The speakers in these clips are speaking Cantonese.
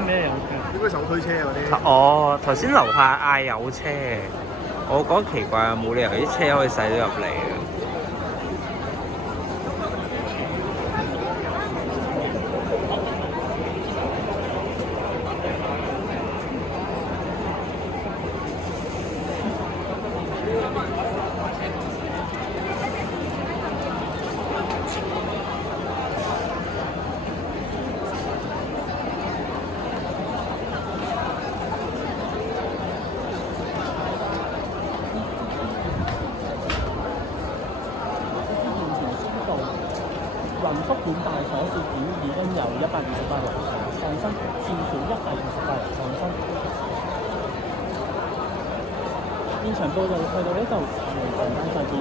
咩有車？應該手推車嗰啲。哦，頭先樓下嗌有車，我覺得奇怪啊，冇理由啲車可以駛到入嚟嘅。雲福點大鎖匙件已經有128人上身，至少128人上身。現場報道去到呢度，陣間再見。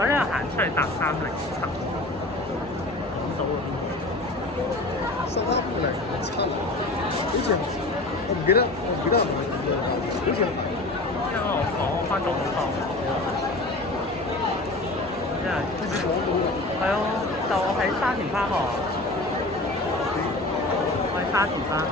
我呢度行出去搭307，到1307，好似我唔記得係咪好似因為我翻咗好多，因為係啊，就我喺沙田翻學，我喺沙田翻學。